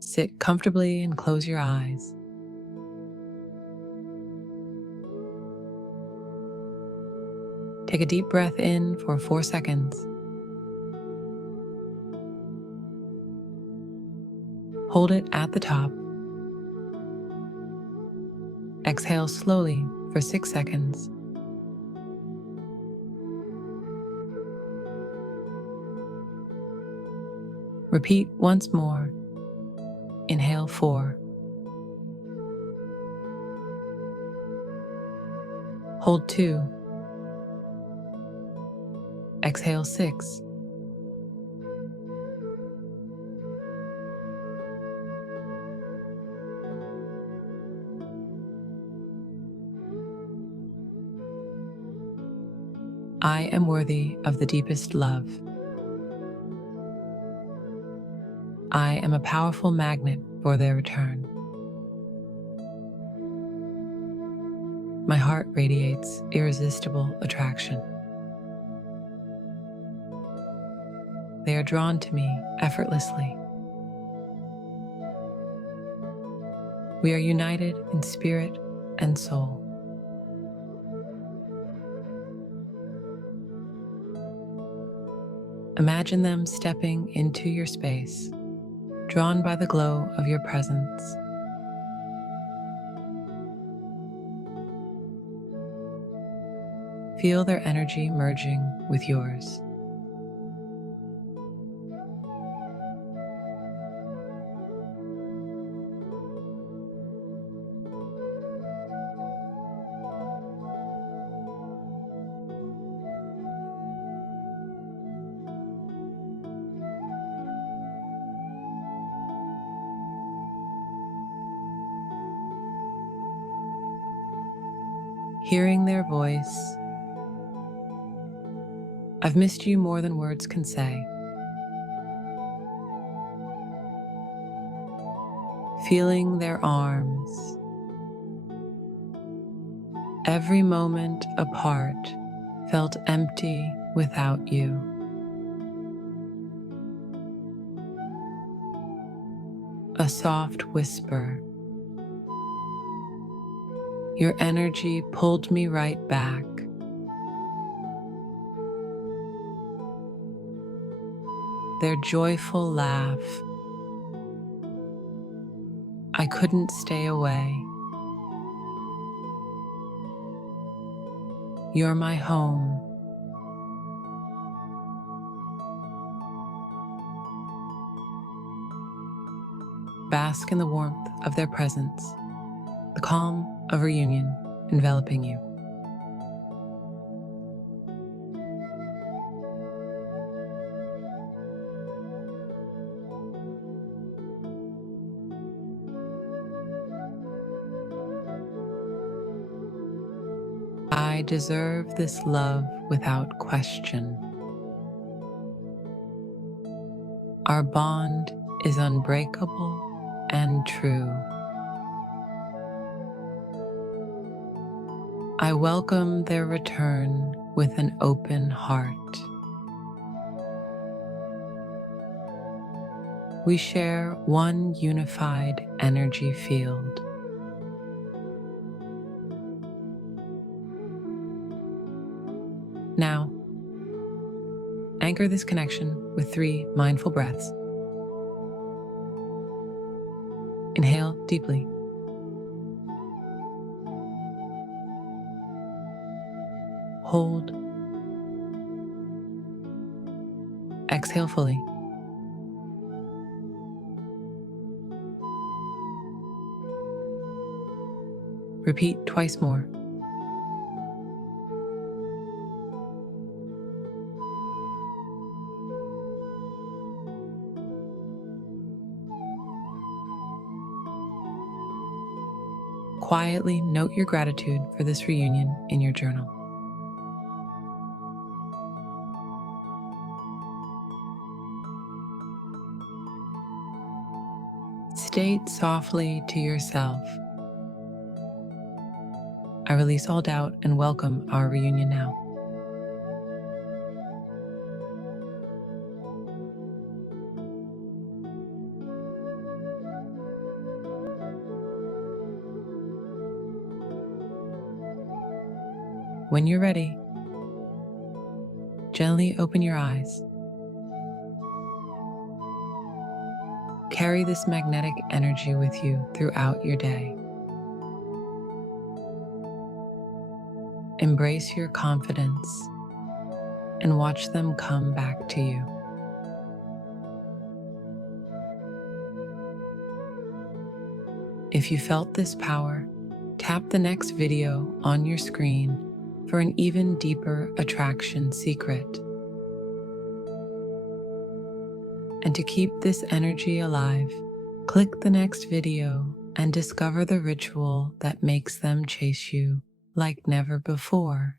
Sit comfortably and close your eyes. Take a deep breath in for 4 seconds. Hold it at the top. Exhale slowly for 6 seconds. Repeat once more. Inhale 4. Hold 2. Exhale 6. I am worthy of the deepest love. I am a powerful magnet for their return. My heart radiates irresistible attraction. They are drawn to me effortlessly. We are united in spirit and soul. Imagine them stepping into your space, drawn by the glow of your presence. Feel their energy merging with yours. Hearing their voice, I've missed you more than words can say. Feeling their arms, every moment apart felt empty without you. A soft whisper. Your energy pulled me right back. Their joyful laugh. I couldn't stay away. You're my home. Bask in the warmth of their presence, the calm of reunion enveloping you. I deserve this love without question. Our bond is unbreakable and true. I welcome their return with an open heart. We share one unified energy field. Now, anchor this connection with 3 mindful breaths. Inhale deeply. Hold. Exhale fully. Repeat twice more. Quietly note your gratitude for this reunion in your journal. State softly to yourself, I release all doubt and welcome our reunion now. When you're ready, gently open your eyes. Carry this magnetic energy with you throughout your day. Embrace your confidence and watch them come back to you. If you felt this power, tap the next video on your screen for an even deeper attraction secret. And to keep this energy alive, click the next video and discover the ritual that makes them chase you like never before.